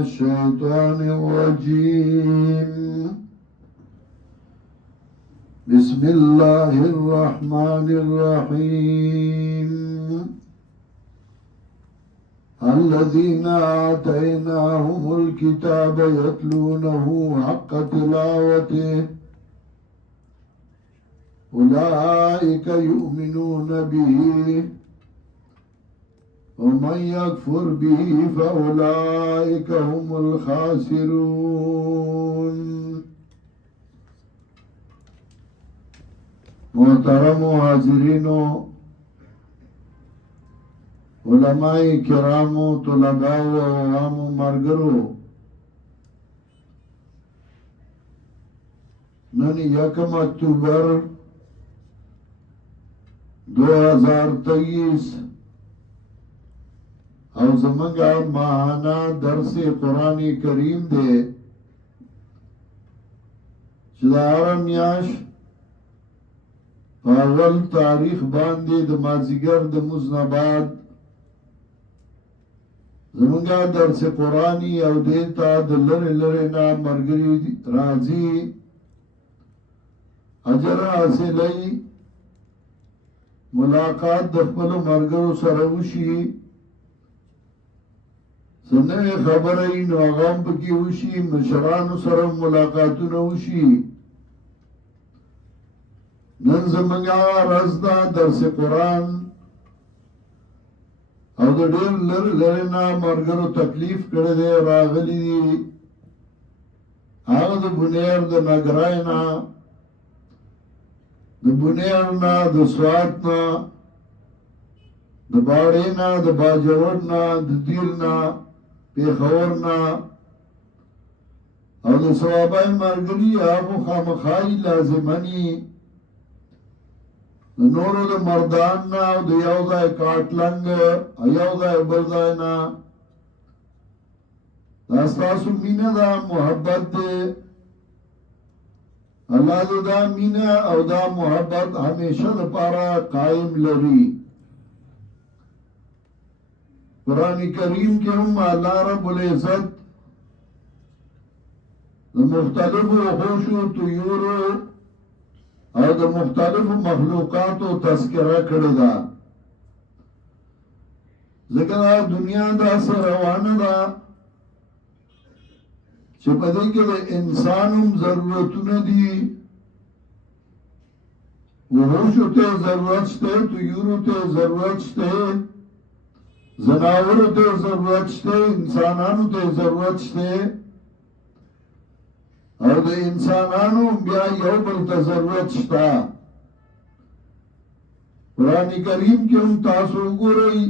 الشيطان الرجيم بسم الله الرحمن الرحيم الذين آتيناهم الكتاب يتلونه حق تلاوته أولئك يؤمنون به ومن يكفر به فأولئك هم الخاسرون. محترم حاضرینو، علماء کرامو، طلباء و عوام مرګرو، نن 1 اکتوبر 2023 او زمانگا ماهانا درس قرآن کریم دے چدارا میاش اول تاریخ باندے د مازیگر د مزنباد زمانگا درس قرآنی او دیتا د لرنا مرگری رازی اجر حاصلی ملاقات دخپل مرگرو سروشی سنوی خبرئی نو اغام پکی ہوشی مشرانو سره ملاقاتونو ہوشی. نن زمانگا رزدا درس قرآن او دا دیر لرنا مرگرو تکلیف کرده راغلی دی آغا دا بنیر دا نگرائینا دا بنیرنا دا سواتنا دا باڑینا دا باجورنا دا دیلنا پیخورنا او دا ثوابای مرگری آبو خامخائی لازمانی دا نورو دا مرداننا او دا یو دا کارٹلنگ یو دا بلدائنا دا استاسو مینه دا محبت دے اللہ دا مینه او دا محبت ہمیشہ دا پارا قائم لری. قرآن کریم کے ہم اللہ رب العزت دا مختلف خوشو طیورو او دا مختلف مخلوقاتو تذکرہ کرده ذکر دنیا دا سر روانه دا چه پده که دا انسانم ضرورتون دی وحوشو تے ضرورت شتے طیورو تے ضرورت شتے زناورو تے ضرورت شتے انسانانو تے ضرورت شتے او دا انسانانو بیا یو بل تا ضرورت شتا. قرآن کریم کے ہم تاسو گو رئی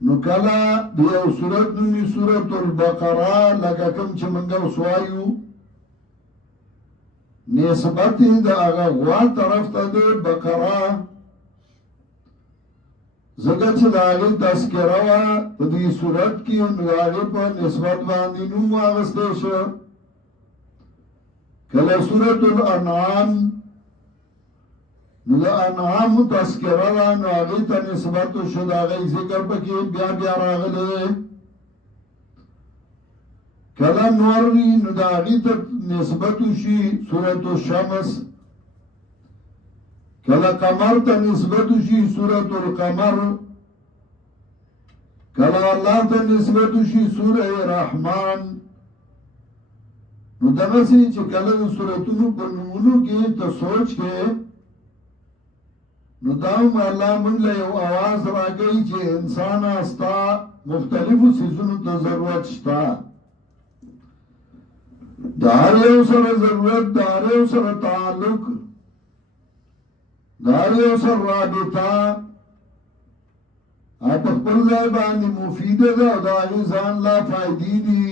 نو کلا دیو سورت نمی سورت البقرہ لگا کم چه منگا سوائیو نسبتی دا اگا غوا طرف تا دے بقرہ زگا چه دا آگی تذکرہ وا پا دی صورت کی ان آگی پا نسبت باندی نمو آغستے شا کلا صورت الانعام نو دا انعام تذکرہ وا نو آگی تا نسبت شد آگی ذکر پا کی بیا بیا راغلے کلا نوری نو دا آگی تا نسبت شی صورت الشمس کلا قمر تا نسبت شی سورة القمر کلا اللہ تا نسبت شی سورة رحمان نو دغسی چه کلا دا سورتونو پر نمونو کی تا سوچ کے نو داوم اللہ من لیو آواز را گئی چه انسان استا مختلف سیزونو تا ضرورت شتا داریو سر ضرورت داریو سر تعلق داریو سر رابطہ آپ اخبر زائبانی مفید دا دائی زان لا فائدی دی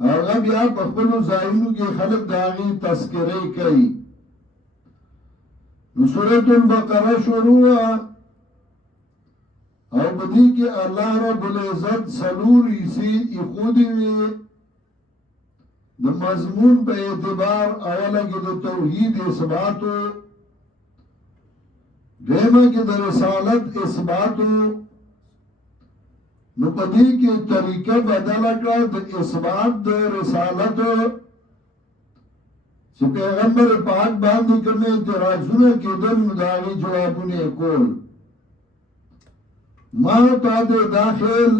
اغب یا اخبر زائنو کے خلق داغی تذکرے کئی. سورة البقرہ شروع او بدی کے اللہ رب العزت سلور اسی اخودی وی دا مضمون پہ اعتبار اولا کی دا توحید اثباتو دیمه کې د رسالت اثباتو نو پدې کې طریقه بدل کړه د اثبات د رسالت چې پیغمبر پاک باندې کوم اعتراضونه کېدل نو د هغې جوابونه یې کول. ما تا دې داخل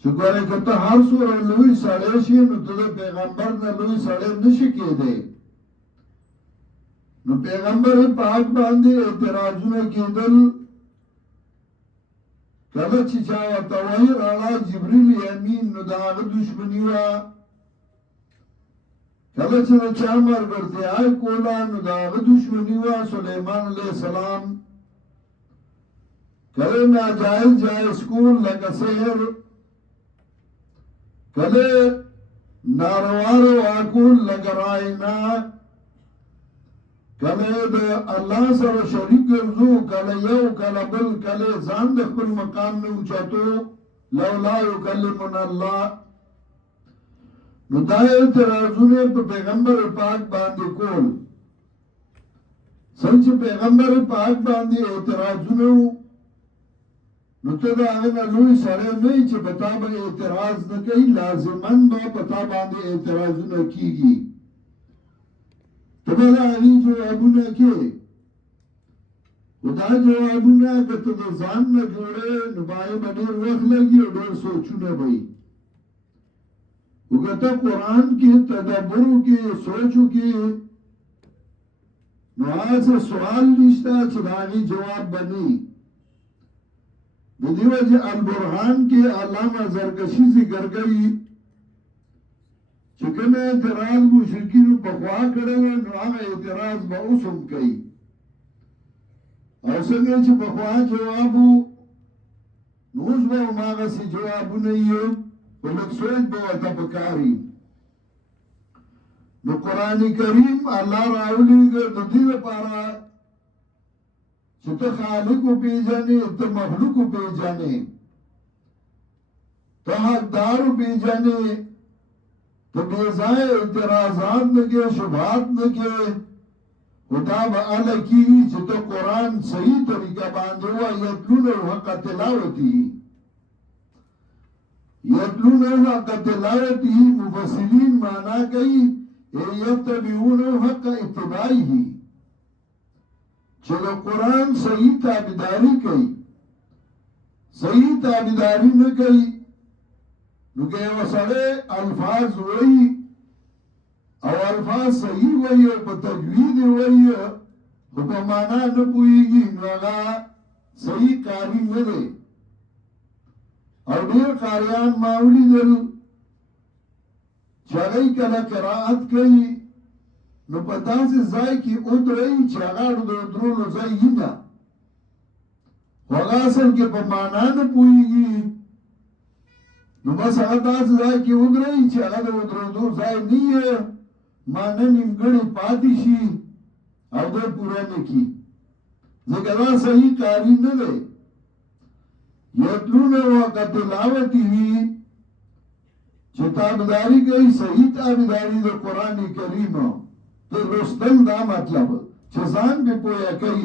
چې ګوره که ته هر څومره لوی سړی شي نو ته د پیغمبر نه لوی سړی نشي کېدی. نو پیغمبر پاک باندې اعتراضونه کېدل کله چې چا ورته وایي راړه جبریل امین نو د هغه دشمني وه. کله چې د چا ملګرتیا یې کوله نو د هغه دشمني وه. سلیمان علیه السلام کله ناجایز جایز کول لکه سحر، کله ناروا روا کول لکه راینا، کله د الله سره شریک ګرځو، کله یو کله بل، کله ځان د خپل مقام نه اوچتو لولا یکلمنا الله. نو دا اعتراضونه په پیغمبر پاک باندې کول. څنګه چې پیغمبر پاک باندې اعتراضونه نو ته د هغه نه لوی سړی نه یې چې په تا به اعتراض نه کوي، لازمن به په تا باندې اعتراضونه کېږي. ته به د هغې جوابونه کوې. خو دا جوابونه که ته د ځان نه جوړې نو په هغې به ډېر وخت لګي او ډېر سوچونه به وي. خو که ته قرآن کې تدبر وکړې، سوچ وکړې، نو هغسې سوال نشته چې د هغې جواب به نه وي. د دې وجې البرهان کې علامه زرکشي ذکر کوي چې کوم اعتراض مشرکینو پخوا کړی و نو هغه اعتراض به اوس هم کوي. او څنګه چې پخوا جواب و نو اوس به هماغسې جوابونه یو، خو لږ سوچ به ورته پکار وي. نو قرآن کریم الله راولېږه د دې لپاره چې ته خالق وپېژنې، ته مخلوق وپېژنې، ته حقدار وپېژنې، ته بې ځایه اعتراضات نه کوې، شبهات نه کوې. خو دا به هله کېږي چې ته قرآن صحیح طریقه باندې ووایې. یتلونه حق تلاوتي، یتلونه حق تلاوتي مفسرین معنا کوي یتبعونه حق اتباعه، چې د قرآن صحیح تابعداري کوي. صحیح تابعداري نه کوي نو که یو سړی الفاظ وایي او الفاظ صحیح وایي او په تجوید یې وایي خو په معنا نه پوهېږي نو هغه صحیح قاري نه دی. او ډېر قاریان ما ولیدل چې هغوی کله قرائت کوي نو په داسې ځای کې ودرئ چې هغه د درولو ځای یې نه، خو هغه اصل کې په معنا نه پوهېږي. نو بس هغه داسې ځای کې ودرئ چې هغه د ودرېدو ځای نه یې، معنا نیمګړې پاتې شي او دی پوره نه کړي، ځکه دا صحیح کاري نه دی. یتلونه حق تلاوتي چې تابعداري کوي، صحیح تابعداري د قرآن کریم د لوستل، دا مطلب چې ځان به پوهه کوي.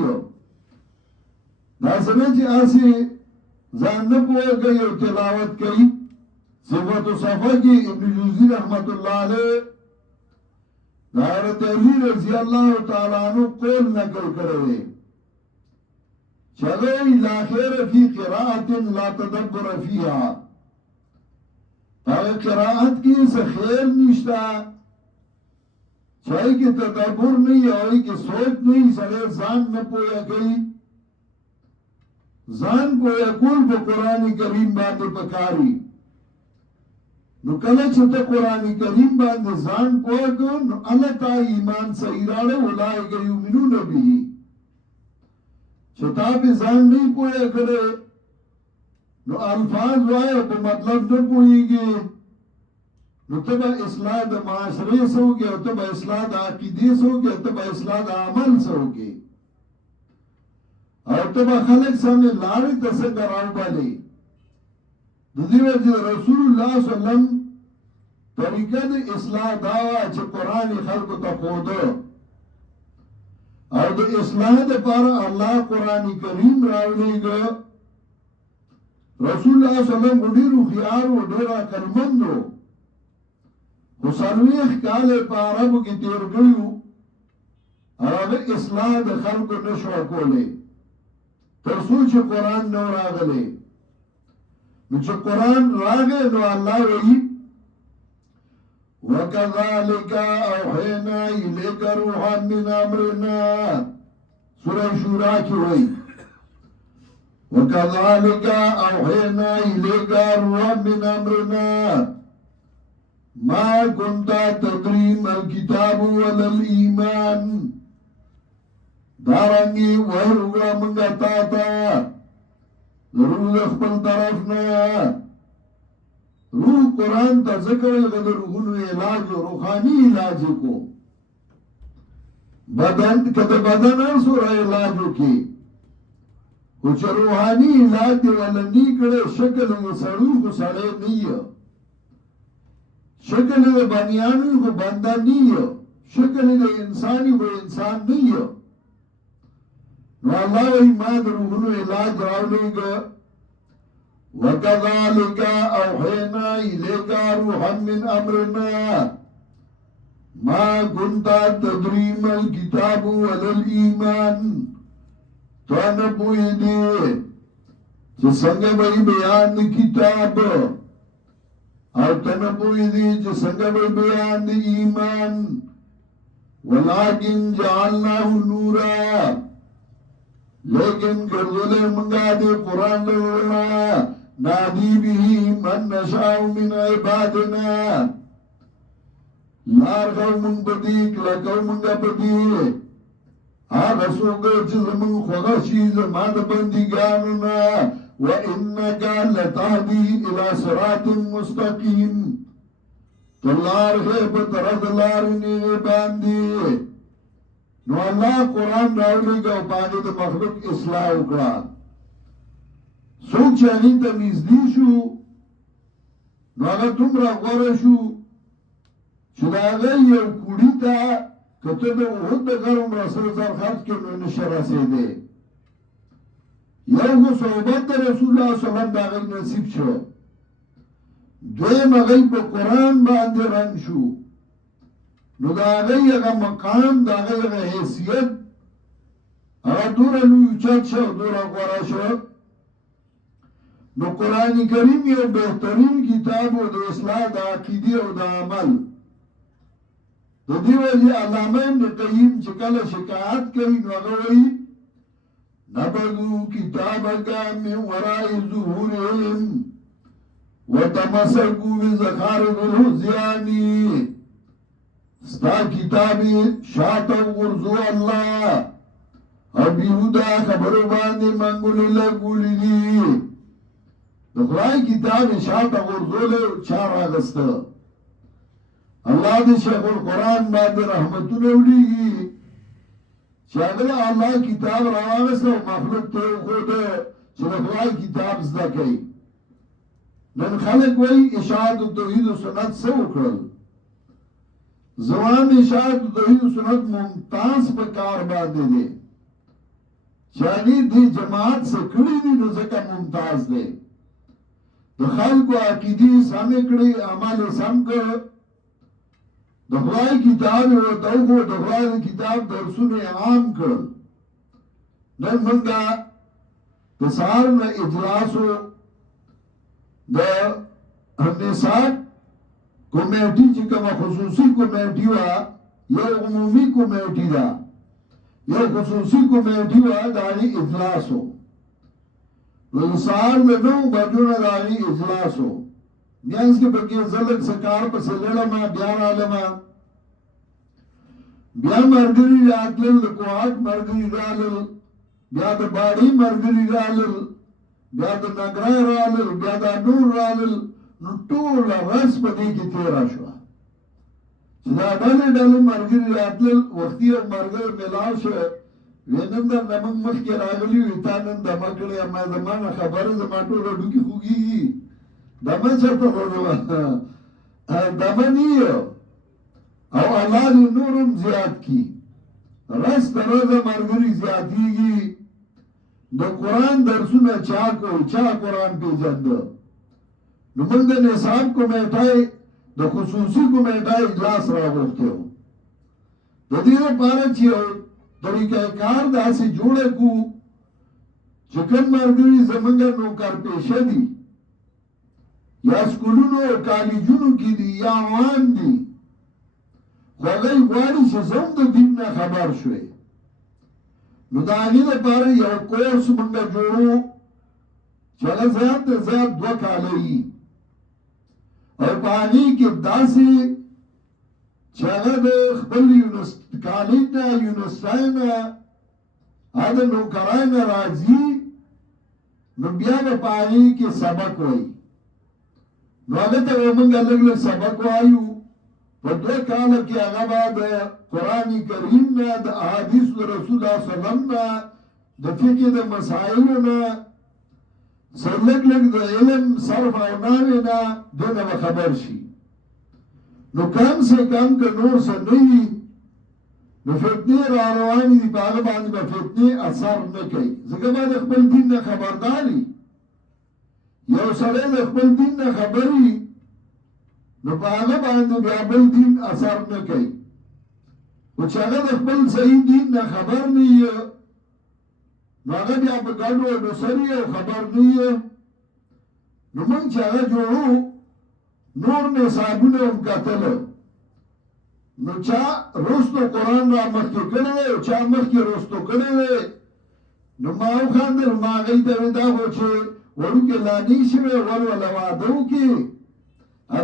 دا څنګه چې هسې ځان نه پوهه کوي او تلاوت کوي. صفت صفا کې ابن جوزي رحمت الله علیه د حضرت علی رضی الله تعالی عنہ قول نقل کړی دی چې هغه لا خیر فی قراءة لا تدبر فیها، هغه قراءت کې څه خیر نشته چې هغې کې تدبر نه وي، هغې کې سوچ نه وي، سړی ځان نه پوهه کوي. ځان پوهه کول په قرآن کریم باندې پکار وي. نو کله چې ته قرآن کریم باندې ځان پوهه کړو نو الله تا ایمان صحیح راوړی، اولئک یؤمنون به. چې تا به ځان نه پوهه کړی نو الفاظ وایه په مطلب نه پوهېږي نو ته به اصلاح د معاشرې څه وکړې او ته به اصلاح د عقیدې څه وکړې او ته به اصلاح د عمل څه وکړې او ته به خلک سمې لارې ته څنګه راوبالې. د دې وجې رسول الله صلی الله علیه وسلم طریقه د اصلاح دا وه چې قرآن خلکو ته ښوده او د اصلاح دپاره الله قرآن کریم راولېږه رسول الله صلی الله علیه وسلم ډیرو خيار او ډیر عقلمندو خو څلوېښت کاله په عربو کې تیر کړیو هغه اصلاح د خلکو نشو کولی تر څو چې قرآن نو راغلی نو چې قرآن راغی نو الله وایي وَكَذَلِكَ أَوْحَيْنَا إِلَيْكَ رُوحًا مِنْ أَمْرِنَا سورہ شورا کی وایي وَكَذَلِكَ أَوْحَيْنَا إِلَيْكَ رُوحًا مِنْ أَمْرِنَا مَا كُنْتَ تَدْرِي مَا الْكِتَابُ وَلَا الْإِيمَانُ دارنگی وحی اگلا منگا تاتا روح خپل طرفنا روح قرآن تا ذکر غدر روحونو علاج و روحانی علاج کو بدن کده بدن سور علاجو کی کچھ روحانی علاج دی ولنی کڑے شکل سڑو کو سڑے نہیں شکل بنیانی کو بندہ نہیں شکل انسانی کو انسان نہیں نو اللہ ایمان روحنو علاج راولے گا وَكَذَلِكَ أَوْحَيْنَا إِلَيْكَ رُوحًا مِنْ أَمْرِنَا مَا كُنْتَ تَدْرِي مَا الْكِتَابُ وَلَا الْإِيمَانُ تو نه پوی دی چې څنګه وی بیان کتاب او ته نه پوی دی چې څنګه وی بیان ایمان ولكن جعلناه نورا لیکن ګرځولې مونږه دې قران له نادي به من نشاء من عبادنا لار قوم بدی کله قوم بدی هغه څوک چې زمون خوږه شي زما د بندګانو نه وانك لتهدي الى صراط مستقيم تلار په طرف لار نه باندې نو الله قرآن راولي او باندې د مخلوق اصلاح وکړه څوک چې هغه ته نږدې شو نو هغه دومره غوړه شو چې دا هغه یو کوړی ته کته د وحد د غرم رسول زر خرج کې نو نشه رسېده یو خو صحبت رسول الله صلی الله علیه وسلم دا غي نصیب شو دویم هغه په قرآن باندې رنگ شو نو دا غي هغه مقام دا غي هغه حیثیت هغه دوره لوی چت شو دوره غوړه شو نو قرآن کریم یو بهترین کتاب و د اصلاح د عقیده او د عمل د دې وجه علامه ابن قیم چې کله شکایت کوي نو هغه وایي نبذو کتابک من وراء ظهورهم وتمسكوا بزخارف الهزيان ستا کتابی شاته ورزو الله او بیهودا خبرو باندې منګولې لګولې دي د خدای کتاب شاته ورزول چا راغسته الله دې شیخ القرآن باندې رحمتونه وړي چې هغه الله کتاب راوغسته مخلوق ته خود چې د خدای کتاب زده کوي نن خلک وایي اشاعت توحید او سنت څه وکړل زوان اشاعت توحید او سنت ممتاز په کار باندې دي چې هغه دې جماعت څخه کړي دي نو ځکه ممتاز دي د خلکو عقیدې سم کړي اعمال سم کړي د خدای کتاب او توغو د خدای کتاب درسونه عام کړل نن موږ د سهار نه اجلاسو د نصاب کمیټي چې کومه خصوصي کمیټي وا یو عمومي کمیټي دا یو خصوصي کمیټي وا د اجلاسو نو سهار د 9 بجو نه راځي اجلاسو میانس کې پکې زلک سکار په سلړه ما بیا عالمه بیا مرګري راتل د کوهات مرګري رالل بیا د باړي مرګري رالل بیا د نګرای رالل بیا د نور رالل نو ټول راس په دې کې تیر شو چې دا ډلې مرګري راتل وختي مرګري ملاو شو وینم دا نمنګ مخ کې راغلی وي تا نن د مکړې ما زمانه خبره زما ټول ډوکی خوږي دمه چرته ورو دمه نیو او الله دې نورم زیات کی رس ترزه مرګري زیاتیږي د قرآن درسونه چا کو چا قرآن پیژنده نو موږ د نصاب کمیټای د خصوصي کمیټای اجلاس راغوښتی و د دې لپاره چې یو طریقه کار داسې جوړه کو چې کوم ملګري زموږ نوکر پیشه دي یا سکولونو او کالجونو کې دي یا عوام دي خو هغوی غواړي چې زه هم د دین نه خبر شوی نو د هغې لپاره یو کورس موږ جوړو چې هغه زیات نه زیات 2 کاله وي او په هغې کې داسې چې هغه د خپل کالج نه یونیورسټۍ نه هغه د نوکرۍ نه راځي نو بیا به په هغې کې سبق وایي نو هغه ته به موږ لږ لږ سبق وایو په 2 کاله کې هغه به د قرآن کریم نه د احادیث د رسول الله صلی الله علیه وسلم نه د فقه د مسایلو نه څه لږ لږ د علم صرف او نحوې نه دونه به خبر شي نو کم سے کم که نور څه نه وي نو فتنې را روانې دي په هغه باندې به فتنې اثر نه کوي ځکه به د خپل دین نه خبردار وي یو سړی د خپل دین نه خبر وي نو په هغه باندې بیا بل دین اثر نه کوي خو چې هغه د خپل صحیح دین نه خبر نه وي نو هغه بیا په ګډو وډو سر او خبر نه وي نو موږ چې هغه جوړو نور نصابونه هم کتله نو چا رستو قرآن را مخکې کړی دی او چا مخکې رستو کړی دی نو ما وخندل ما هغوی ته مې دا خو چې وړوکې لانې شوې ولوله واده وکړي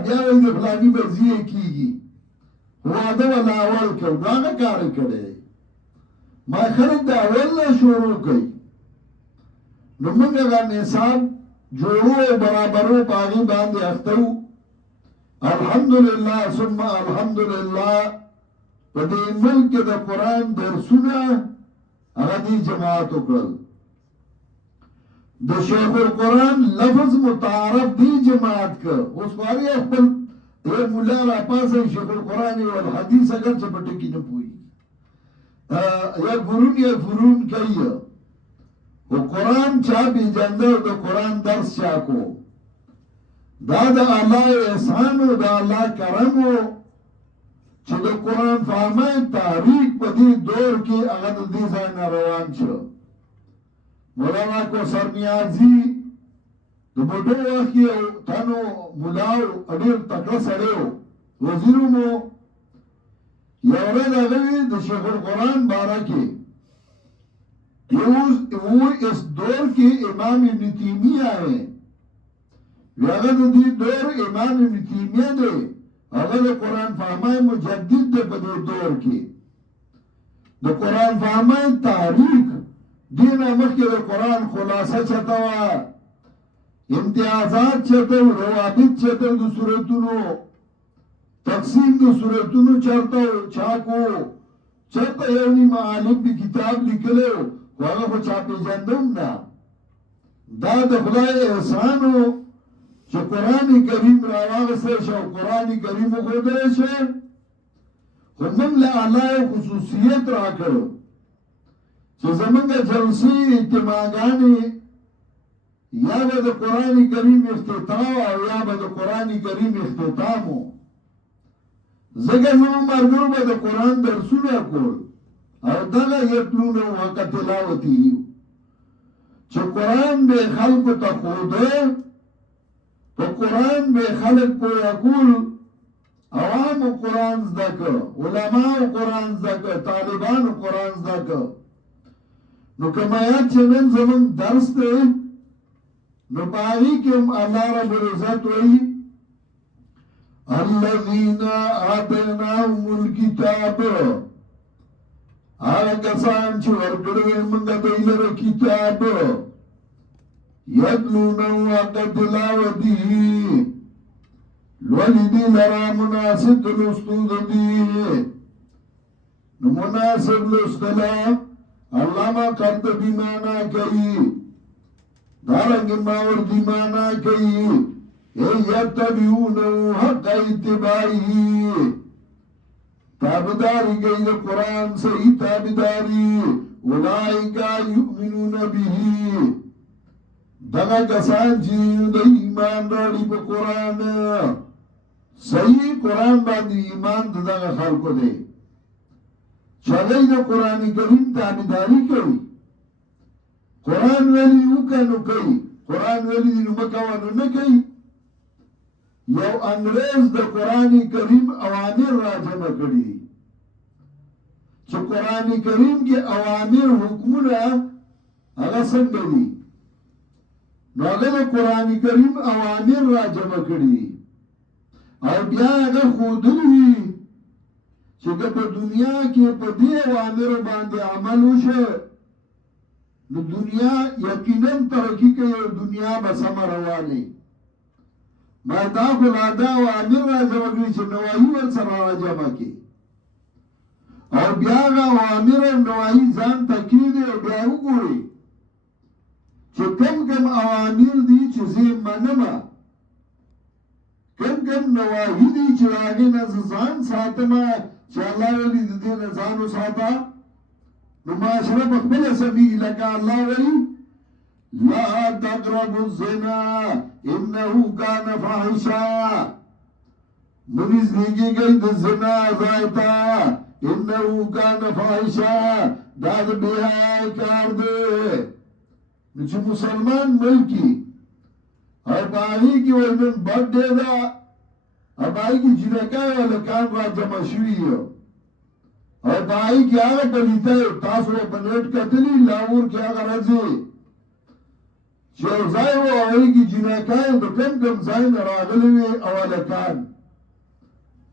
بیا وایي د فلاني به زیه کېږي واده ولا اول کړ نو هغه کار یې کړی ما خلک د اول نه شروع کوي نو موږ هغه نصاب جوړو او برابرو په هغې باندې اخته وو الحمدلله ثم الحمدلله په دې ملک کې د قرآن درسونه هغه دې جماعت وکړل د شیخ القرآن لفظ متعارف دی جماعت که اوس خواري خپل یو مولا را پاسه شیخ القرآن والحدیث اگر چې په ټکي نه پوهېږي یکفرون کوي خو قرآن چا پېژنده د قرآن درس چا کو دا د الله احسان و د الله کرم و چې د قرآن فهمه تاریخ په دې دور کې هغه د دې ځای نه روان شو مولانا کوثر نیازي د بوډو وخت کې یو تنو مولا و ډېر تکړه سړی و وزیر مو یو ورځ هغوی د شیخ القرآن باره کې وہ اس دور کے امام ابن تیمیہ ہے هغه د دې دور امام ابن تیمیہ دی هغه د قرآن فهمه مجدد دی په دې دور کې د قرآن فهمه تاریخ دین مخکې د قرآن خلاصه چته وه امتیازات چته و روابط چته د صورتونو تقسیم د صورتونو چرته چاکو چرته یو نیم عالم د کتاب لیکلی خو هغه خو چا پېژندم نه دا د خدای احسان و چې قرآن کریم راواغستی شي او قرآن کریم وښودلی شي خو موږ له الله یو خصوصیت راکړو چې زمونږ جلسې اجتماعګانې یا به د قرآن کریم افتتاح او یا به د قرآن کریم اختتام و ځکه زموږ ملګرو به د قرآن درسونه کول او دغه یتلونه حق تلاوتي چې قرآن به خلکو ته ښوده په قرآن به خلک پوه کول عوامو قرآن زده که علماو قرآن زده که طالبانو قرآن زده که نو کمایات چې نن زمونږ درس دی نو په هغې کې هم الله رب العزت وایي الذین آتیناهم الکتاب هغه کسان چې ورکړی موږ دوی لره کتاب یتلونه حق تلاوته لولي دي لرا مناسب د لوستو د دي نو مناسب لوستلا علامه قرطبي معنا کوي دارنګ ماوردي معنا کوي یتبعونه حق اتباعه تابداری گئی دا قرآن صحیح تابداری اولئک یؤمنون به دغه کسان چې د ایمان راړي په قرآن صحیح قرآن باندې ایمان دغه خلکو دی چلی د قرآن کریم تابعداري کوي قرآن ویلی وکنو کوي قرآن ویلی دی نو مکوانو نه کوي یو انګریز د قرآن کریم اوامر را جمع کړي چې قرآن کریم کې اوامر حکمونه هغه څنګه دي نو هغه د قرآن کریم اوامر را جمع کړي او بیا هغه ښودلي چې په دنیا کې په دې اوامرو باندې عمل وشي نو دنیا یقینا ترقی کوي او دنیا به سم روانه ما دا خلادا اوامر را جمع کړي چې نواهی ورسره را جمع کړي او بیا هغه اوامر او نواهی ځان تکید او بیا وګوري چې کم اوامر دي چې زه منم کم نواهی دي چې هغه نه ځان ساتم چې الله ولې دې نه ځان وساته نو معاشره په خپل سمېږي لکه الله وایي لا تقربوا الزنا انه كان فاحشا نږدې د زنا ځای ته انه كان فاحشا دا د بیا کار دی چې مسلمان ملکی او باقی کی ویمن بڑھ دے دا او باقی کی جنکای والا کام را جمع شوی او باقی کی آگا پلیتا ہے تاسو پنیٹ کتلی لاور کی آگا رضی چوزائی و آگئی کی جنکای دا کم زائی نراغلوی اولا کان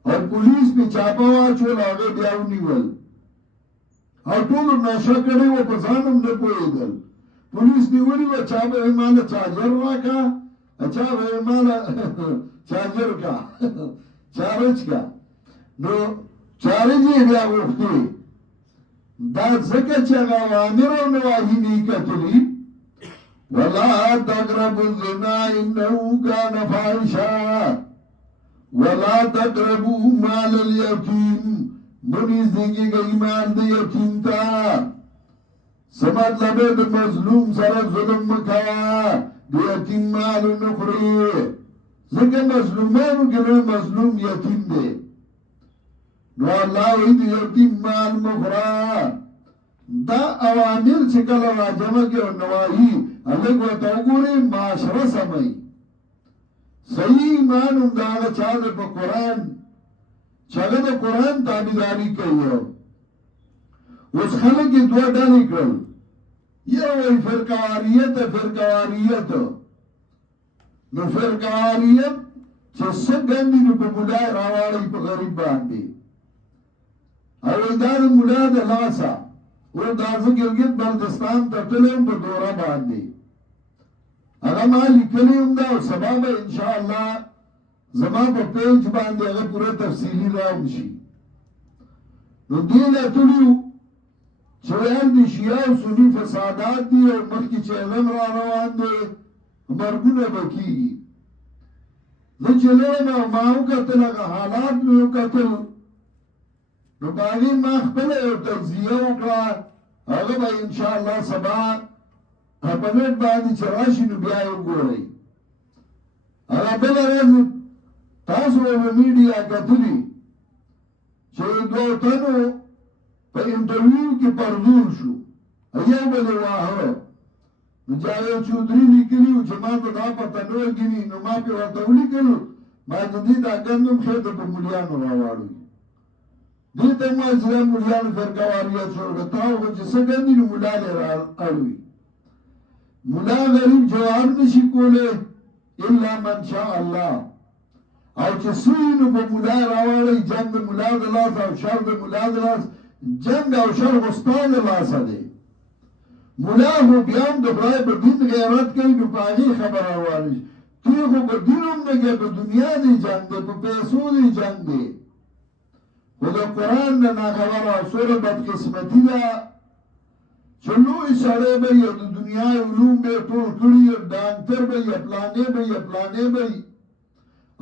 اور پولیس پی چاپاوا چول آگئی بیاونی ول او طولو نشا کڑی و پسانم نپوئی دل پولیس نیولی و چاپا ایمانا چاجر راکا اچھا بھائی مالا چارجر کا چارج کا نو چارجی بیا وقتی دا زکا چاگا وامر و نواهی نیکتلی ولا تقرب الزنا انہو کان فاحشا ولا تقربوا مال الیتیم منیز دیگی گئی مال دی یتیم تا سمت لبے دا مظلوم سر ظلم مکاوا د یتیم مال نخوری ځکه مظلومانو کې لوی مظلوم یتیم دی نو الله وایي د یتیم مال مخوره دا اوامر چې کله راجمع کې او نواهي هلک ورته وګورئ معاشره سموي صحیح ایمان هم د هغه چا دی په قرآن چې هغه د قرآن تابعداري کوي اوس خلک یې دوه ډلې کړل یو وی فرقواریت نو فرقواریت چه سگندی نو پا مولای راوالی پا غریب باندی او ایدار مولای دا لاسا او دازو گلگت بلدستان تا تلیم پا دورا باندی اگا ما لکلیم دا و سبابا انشاءاللہ زمان پا پیج باندی اگا پورا تفصیلی راوشی نو دیل اتلیو چویان دی شیعه و سنی فسادات دی او مخی چیلم را روان دی مرگون بکی زن چلیم او ماو کتل اگا حالات میو کتل نو باقی ما خپل او تجزیه وکړه هغه به انشاءالله سبا په نت باندې چې راشي نو بیا یې وګورئ هغه بله ورځ تاسو به میډیا کتلي چې دوه تنو په انټرویو کې پردور شو یو بل واهه نو جاوید چودري لیکلي چې ما ته دا پته نه ورګني نو ما په ورته ولیکلو ما د دې دا ګندم خېټه په مليانو راوړو دې ته مو چې مليانو فرقواریت شروع کړه چې څنګه دې مولا لري اړوي مولا غریب جواب نشي کوله الا من شاء الله او چې سوینو په مولا راوړي جنگ مولا د لاس او شر د مولا د لاس جنگ او شر غستان لاسه دی مولا هو بیان د خدای په دین غیرت کوي نو پاغي خبر اوالي تی خو په دینم نه کې په دنیا دی جنگ دی په پیسو دی جنگ دی خو د قرآن نه خبر او سوره بدقسمتي ده چې لوی سړی به یې د دنیا علوم به ټول کړي ډاکټر به یې پلانې به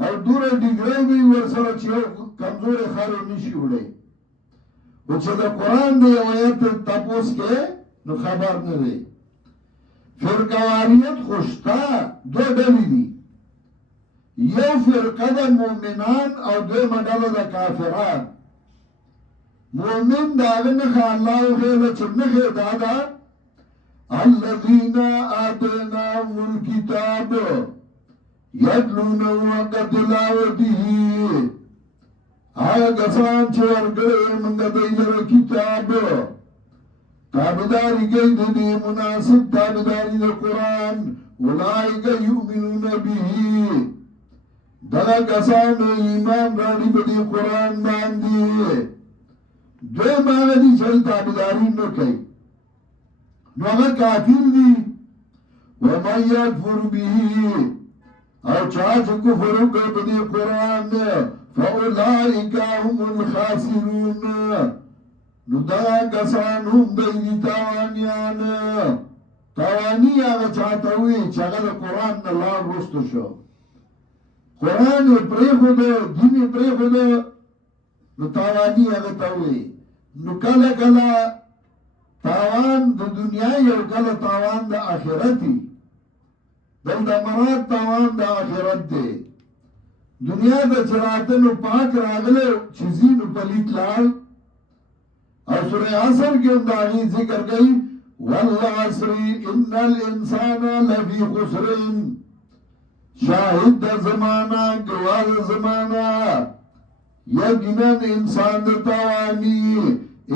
او دوره ډیګري به ورسره چې کمزورې خلک نشي وړي او چې د قرآن دی آیت تاسو کې نو خبر نه دی. فرقواریت خوشتا دو ډلې دي، یو فرقه د مؤمنان او دویمه ډله د کافران. مؤمن د هغه نښه الله وښیله چې نښې دا ده الذین آتیناهم الکتاب یتلونه حق تلاوته، هغه کسان چې ورکړی موږ دوی لره کتاب تابعداري کوي د دې مناسب تابعداري د قرآن، اولئک یؤمنون به، دغه کسان ایمان راوړي په دې قرآن باندې. دویم هغه دي چې تابعداري نه کوي، نو هغه کافر دي. ومن یکفر به، او چا چې کفر وکړي په دې قرآن فاولئک هم الخاسرون، نو دا کسان هم دی تاوانیان. تاوانی هغه چاته وي چې هغه د قرآن نه لار رسته شو، قرآن یې پرېښوده، دین یې پرېښوده، نو تاوانی هغه ته وي. نو کله کله تاوان د دنیا یو کله تاوان د آخرتي، دلته مراد تاوان د آخرت دی. دنیا د چراتنو پاک راغله چې ځینو پلیت لاړ، او سورہ عصر کې هم د هغې ذکر کوي والعصر ان الانسان لفی خسر، شاهد د زمانہ گواه د زمانہ، یقینا انسان د تاوانی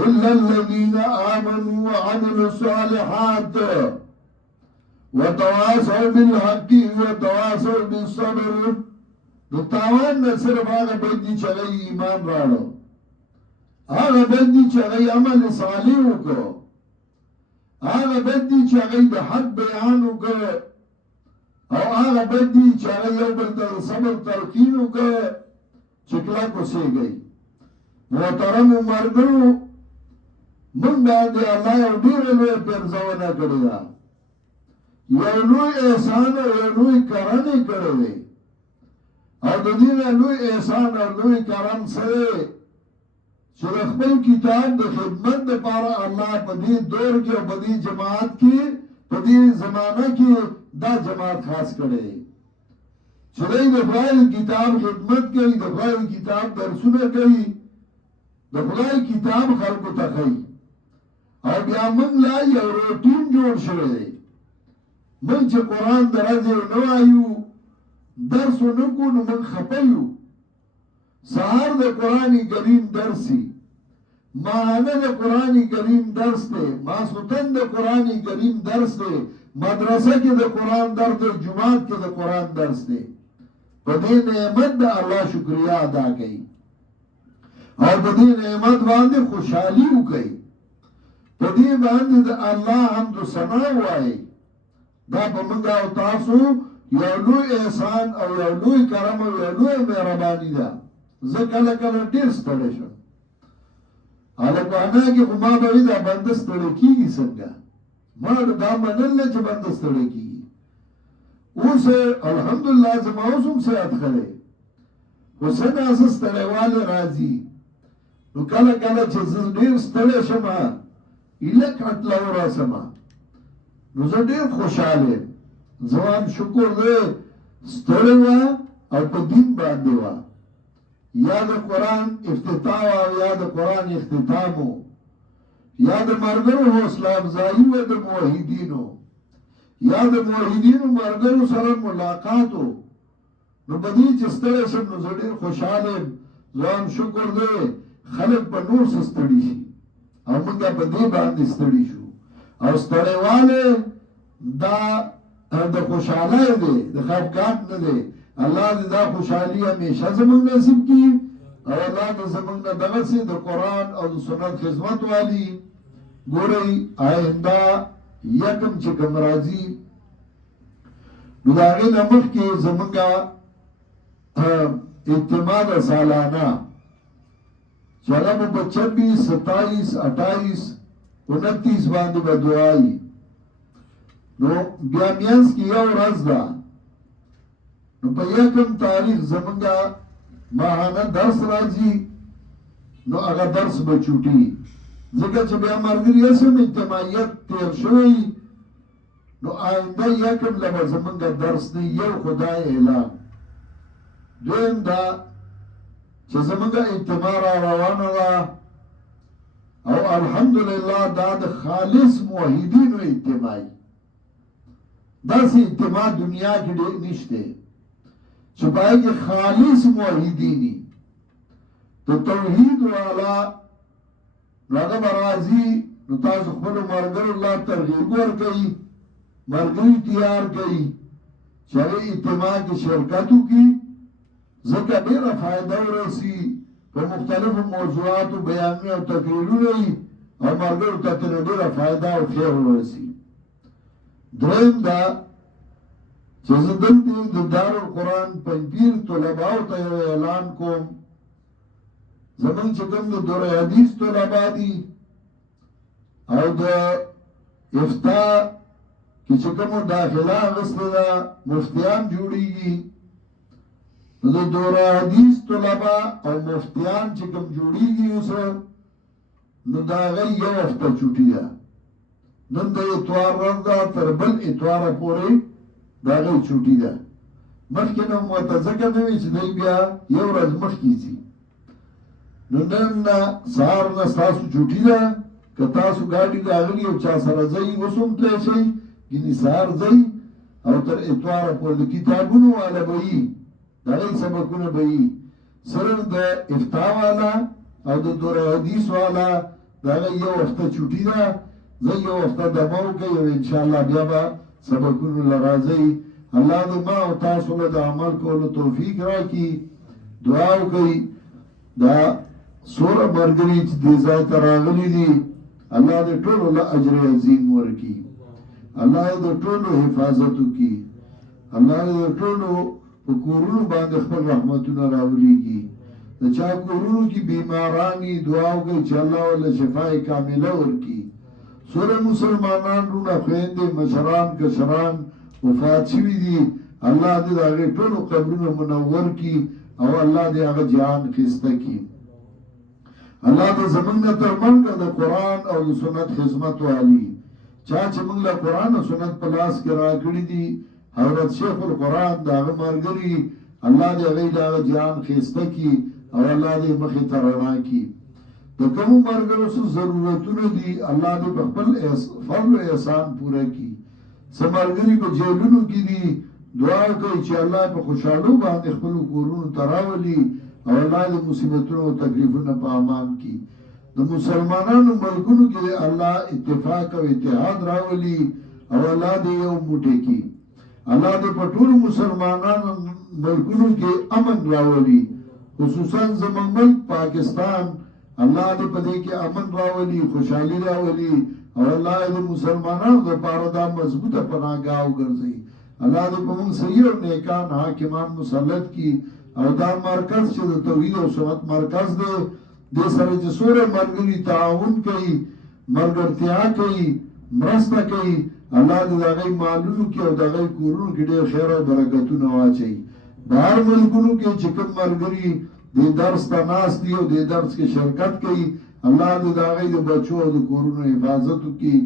الا الذین آمنوا وعملوا الصالحات وتواصوا بالحق وتواصوا بالصبر. نو تاوان نه صرف هغه بندي چې هغه ایمان راوړو، هغه بندي چې هغه عمل صالح وکړو، هغه بندي چې هغه د حق بیان وکړو، او هغه بندي چې هغه یو بل ته صبر تلقین وکړو چې کلک اوسېږئ. محترمو ملګرو، موږ باندې الله یو ډېره لویه پېرزونه کړې ده، یو لوی احسان او یو لوی کرم یې کړی دی. او د دې نه لوی احسان او لوی کرم سره چې د خپل کتاب د خدمت دپاره الله په دې دور کې او په دې جماعت کې په دې زمانه کې دا جماعت خاص کړی چې دوی د خدای کتاب خدمت کوي، د خدای کتاب درسونه کوي، د خدای کتاب خلکو ته ښیي. او بیا موږ لا یو روټین جوړ شوی دی، موږ چې قرآن د ورځې نه وایو، درس ونه کو، نو موږ خفه یو. سهار د قرآن کریم درسی، ماهانه د قرآن کریم درس دی، ماسخوتن د قرآن کریم درس دی، مدرسه کې د قرآن درس دی، جماعت کې د قرآن درس دی. په دې نعمت د الله شکریا ادا کوي او په دې نعمت باندې خوشحالي وکړي، په دې باندې د الله حمد و ثنا وایي. دا په موږ او تاسو یو لوی احسان او یو لوی کرم او یو لوی مهرباني ده. زه کله کله ډېر ستړی شم، هلکانه کې خو ما به وي دا بنده ستړی کېږي څنګه، ما دا منل نه چې بنده ستړی کېږي. اوس الحمدلله زما اوس هم صحت ښه دی، خو څه داسې ستړیوالی راځي. نو کله کله چې زه ډېر ستړی شم ایله کټله ورسمه، نو زه ډېر خوشحاله یم. زوان شکر دی ستړی وه او په دین باندې وه، یا د قرآن افتتاح او یا د قرآن اختتام و، یا د ملګرو حوصله افزایي وه د موحدینو، یا د موحدینو ملګرو سره ملاقات و. نو په دې چې ستړی شم نو زه ډېر خوشحاله یم. زوان شکر دی خلک په نور څه ستړي شي او موږ په دې باندې ستړي شو. او ستړیوالی دا د خوشحالی دی، د خفګان نه دی. الله دې دا خوشحالي همیشه زموږ نصیب کړي او الله دې زموږ نه دغسې د قرآن او د سنت خدمت والي. ګورئ آینده یکم چې کوم راځي، نو د هغې نه مخکې زموږ اجتماع ده سالانه، چې هغه به په 26، 27، 28، 29 باندې به دعایي. نو بیا مینځ کې یو ورځ ده، نو په یکم تاریخ زمونږ ماهانه درس راځي، نو هغه درس به چوټي. ځکه چې بیا ملګري اسم اجتماعیت تیر شوی نو آینده یکم لبا زمونږ درس نه یو خدای اعلان دویم دا چې زمونږ اجتماع را روانه ده او الحمدلله دا د خالص موحدینو اجتماعي داسې اجتماع دنیا کې ډېر نشته چې پای کې خالص موحدینی تو توحید والا نو هغه به راځي نو تاسو خپلو ملګرو الله ترغیب ورکوي ملګري تیار کوي چې هغه اجتماع کې شرکت وکړي ځکه ډېره فایده ورسي په مختلفو موضوعاتو بیانونه او تقریرونه وي او ملګرو ته ترې ډېره فایده او خیر ورسي دریم دا چې زه دلته د دارالقرآن پنځپیر طلباو ته یو اعلان کوم زمونږ چې کوم د دوره حدیث طلبا دي او د افتا کې چې کومو داخله اخیستې ده مفتیان جوړیږي نو د دوره حدیث طلبا او مفتیان چې کوم جوړیږي اوس نو د هغه یو هفته چوټي ده نن د اتوار ورځ ده تر بل اتواره پورې د هغه چوټي ده مخکې نه ورته ځکه نه وي چې دی بیا یو ورځ مخکې ځي نو نن سهار نه ستاسو چوټي ده که تاسو ګاډي راغلي او چا سره ځئ اوس هم تللی شئ ګینې سهار ځئ او تر اتواره پورې د کتابونو والا به وي د هغې سبقونه به وي صرف د افتا والا او د دوره حدیث والا د هغه یو هفته چوټي ده زه یو هفته دمه وکړئ او انشاءالله بیا به سبقونو له راځئ الله دې ما او تاسو له د عمل کولو توفیق راکړي دعا وکړئ دا څومره ملګري چې دې ځای ته راغلي دي الله دې ټولو له اجر عظیم ورکړي الله دې ټولو حفاظت وکړي الله دې ټولو په کورونو باندې خپل رحمتونه راولېږي د چا کورونو کې بیمارانی دعا وکړئ چې الله ورله شفای کامله ورکړي څومره مسلمانان وروڼه خویندې مشران کشران وفات شوي دي الله دې د هغې ټولو قبرونه منور کړي او الله دې هغه جهان ښایسته کړي الله دې زمونږ نه تر مرګه د قرآن او د سنت خدمت والي چا چې موږ له قرآن او سنت په لاس کې راکړي دي حضرت شیخ القرآن د هغه ملګري الله دې هغې د هغه جهان ښایسته کړي او الله دې مخې ته رڼا کړي د کومو ملګرو څه ضرورتونه دي الله دې په خپل فضل و احسان پوره کړي څه ملګري په جیلونو کې دي دعا کوي چې الله په خوشحالو باندې خپلو کورونو ته راولي او الله دې مصیبتونو او تکلیفونه په امان کړي د مسلمانانو ملکونو کې الله اتفاق او اتحاد راولي او الله دې یو موټی کړي الله دې په ټولو مسلمانانو ملکونو کې امن راولي خصوصا زموږ ملک پاکستان الله دې په دې کې امن راولي خوشحالي راولي او الله دې مسلمانانو لپاره دا مضبوطه پناهګاه وګرځي الله دې په موږ صحیح او نیکان حاکمان مسلط کړي او دا مرکز چې د توحید او سنت مرکز دی دې سره چې څومره ملګري تعاون کوي ملګرتیا کوي مرسته کوي الله دې د هغوی مالونو کې او د هغوی کورونو کې ډېر خیر او برکتونه واچوي بهر ملکونو کې چې کوم ملګري دې درس ته ناست دي او دې درس کې شرکت کوي الله دې د هغوی د بچو او د کورونو حفاظت وکړي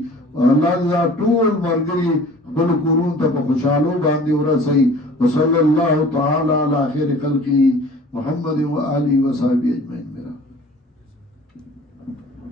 الله دې دا ټول ملګري خپل کورونو ته په خوشحالو باندې ورسوي وصلی الله تعالی علی خیر خلقه محمد و آله و صحبه اجمعین